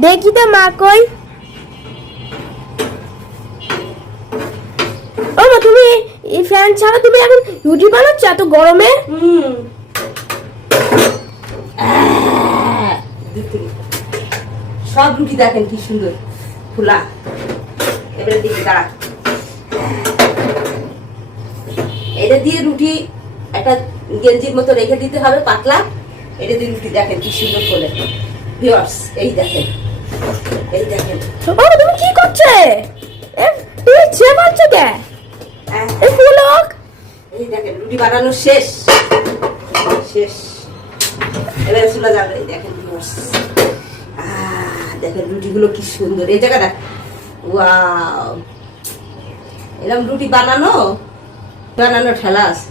দেখি তো মা কই। ও মা, তুমি এই ফ্যান ছাড়া তুমি এখন রুটি বানাচ্ছ এত গরমে? সব রুটি দেখেন কি সুন্দর ফুলা। এবারে দিকে দাঁড়া, এটা দিয়ে রুটি একটা গেঞ্জির মতো রেখে দিতে হবে পাতলা। এটা দিয়ে রুটি দেখেন কি সুন্দর ফুলে। ভিউয়ার্স এই দেখেন, এই দেখেন। ও তুমি কি করছো? তুমি চেপাচ্ছো কে? এই ফুলক, এই দেখেন রুটি বানানো শেষ শেষ। এবারে চুলা যাবে। এই দেখেন ভিউয়ার্স, দেখেন রুটিগুলো কি সুন্দর। এই জায়গা দেখ, ওয়াও, এরকম রুটি বানানো ঠেলা আছে।